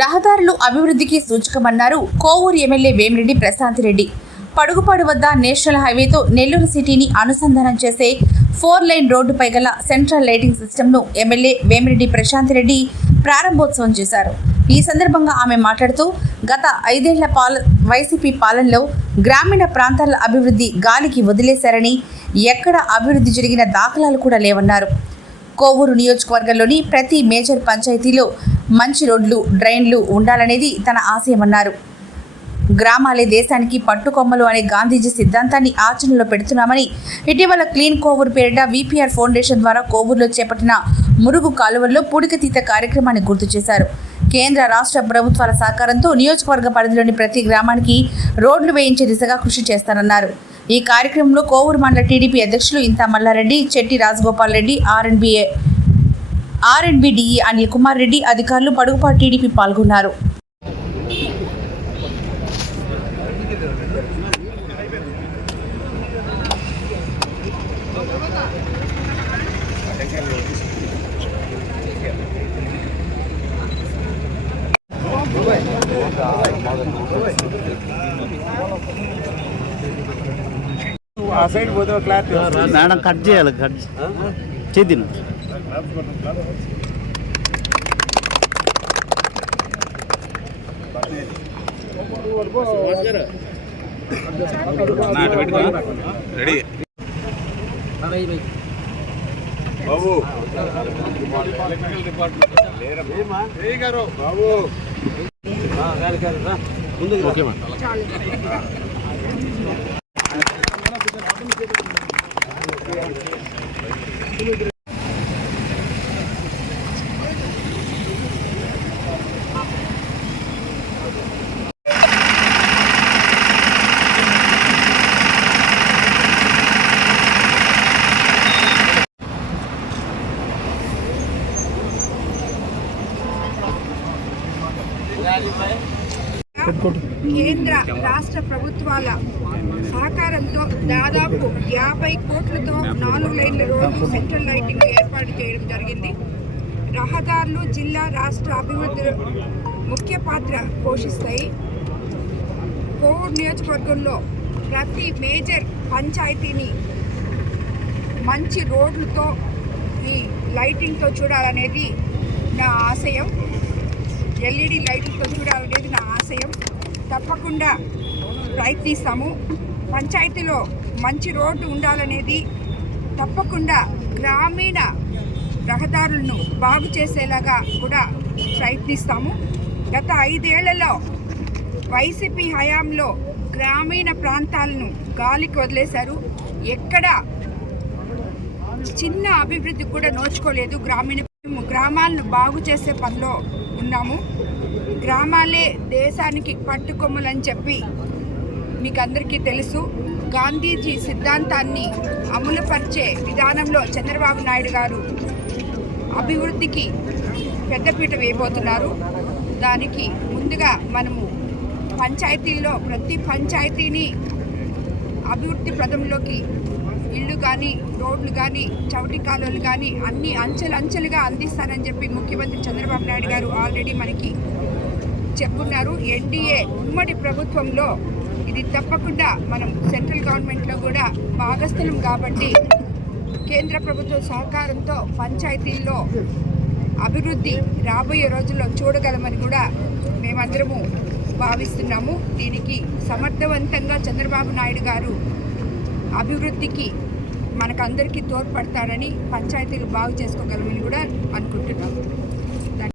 రహదారులు అభివృద్ధికి సూచకమన్నారు కోవూరు ఎమ్మెల్యే వేమిరెడ్డి ప్రశాంత్ రెడ్డి. పడుగుపాడు వద్ద నేషనల్ హైవేతో నెల్లూరు సిటీని అనుసంధానం చేసే 4 లైన్ రోడ్డుపై గల సెంట్రల్ లైటింగ్ సిస్టమ్ను ఎమ్మెల్యే వేమిరెడ్డి ప్రశాంత్ రెడ్డి ప్రారంభోత్సవం చేశారు. ఈ సందర్భంగా ఆమె మాట్లాడుతూ గత 5 ఏళ్ల వైసీపీ పాలనలో గ్రామీణ ప్రాంతాల అభివృద్ధి గాలికి వదిలేశారని, ఎక్కడ అభివృద్ధి జరిగిన దాఖలాలు కూడా లేవన్నారు. కోవూరు నియోజకవర్గంలోని ప్రతి మేజర్ పంచాయతీలో మంచి రోడ్లు, డ్రైన్లు ఉండాలనేది తన ఆశయమన్నారు. గ్రామాలే దేశానికి పట్టుకొమ్మలు అనే గాంధీజీ సిద్ధాంతాన్ని ఆచరణలో పెడుతున్నామని, ఇటీవల క్లీన్ కోవూరు పేరిట విపిఆర్ ఫౌండేషన్ ద్వారా కోవూరులో చేపట్టిన మురుగు కాలువల్లో పూడికతీత కార్యక్రమాన్ని గుర్తు చేశారు. కేంద్ర రాష్ట్ర ప్రభుత్వాల సహకారంతో నియోజకవర్గ పరిధిలోని ప్రతి గ్రామానికి రోడ్లు వేయించే దిశగా కృషి చేస్తారన్నారు. ఈ కార్యక్రమంలో కోవూరు మండల టీడీపీ అధ్యక్షులు ఇంతా మల్లారెడ్డి, చెట్టి రాజగోపాల్ రెడ్డి, ఆర్ఎండ్బి డిఈ అనిల్ కుమార్ రెడ్డి, అధికారులు, పడుగుపాడు టీడీపీ పాల్గొన్నారు. మేడం కట్ చేయాలి, కట్ చేద్దాం. రెడీ బాబు బాబు ఓకే కేంద్ర రాష్ట్ర ప్రభుత్వాల సహకారంతో దాదాపు 50 కోట్లతో 4 లైన్ల రోడ్డు సెంట్రల్ లైటింగ్ ఏర్పాటు చేయడం జరిగింది. రహదారులు జిల్లా రాష్ట్ర అభివృద్ధి ముఖ్య పాత్ర పోషిస్తాయి. కోవూరు నియోజకవర్గంలో ప్రతి మేజర్ పంచాయతీని మంచి రోడ్లతో ఈ లైటింగ్తో చూడాలనేది నా ఆశయం. ఎల్ఈడి లైట్లతో చూడాలనేది నా ఆశయం. తప్పకుండా ప్రయత్నిస్తాము. పంచాయతీలో మంచి రోడ్డు ఉండాలనేది తప్పకుండా గ్రామీణ రహదారులను బాగు చేసేలాగా కూడా ప్రయత్నిస్తాము. గత 5 ఏళ్లలో వైసీపీ హయాంలో గ్రామీణ ప్రాంతాలను గాలికి వదిలేశారు. ఎక్కడ చిన్న అభివృద్ధి కూడా నోచుకోలేదు. గ్రామాలను బాగు చేసే పనిలో ఉన్నాము. గ్రామాలే దేశానికి పట్టుకొమ్మలని చెప్పి మీకు అందరికీ తెలుసు. గాంధీజీ సిద్ధాంతాన్ని అమలుపరిచే విధానంలో చంద్రబాబు నాయుడు గారు అభివృద్ధికి పెద్దపీట వేయబోతున్నారు. దానికి ముందుగా మనము పంచాయతీల్లో ప్రతి పంచాయతీని అభివృద్ధి పదంలోకి ఇళ్ళు కానీ, రోడ్లు కానీ, చౌటి కాలువలు కానీ అన్ని అంచెలుగా అందిస్తానని చెప్పి ముఖ్యమంత్రి చంద్రబాబు నాయుడు గారు ఆల్రెడీ మనకి చెప్పున్నారు. ఎన్డీఏ ఉమ్మడి ప్రభుత్వంలో ఇది తప్పకుండా మనం సెంట్రల్ గవర్నమెంట్లో కూడా భాగస్థలం కాబట్టి కేంద్ర ప్రభుత్వ సహకారంతో పంచాయతీల్లో అభివృద్ధి రాబోయే రోజుల్లో చూడగలమని కూడా మేమందరము భావిస్తున్నాము. దీనికి సమర్థవంతంగా చంద్రబాబు నాయుడు గారు అభివృద్ధికి మనకందరికీ తోడ్పడతారని, పంచాయతీలు బాగు చేసుకోగలమని కూడా అనుకుంటున్నాము.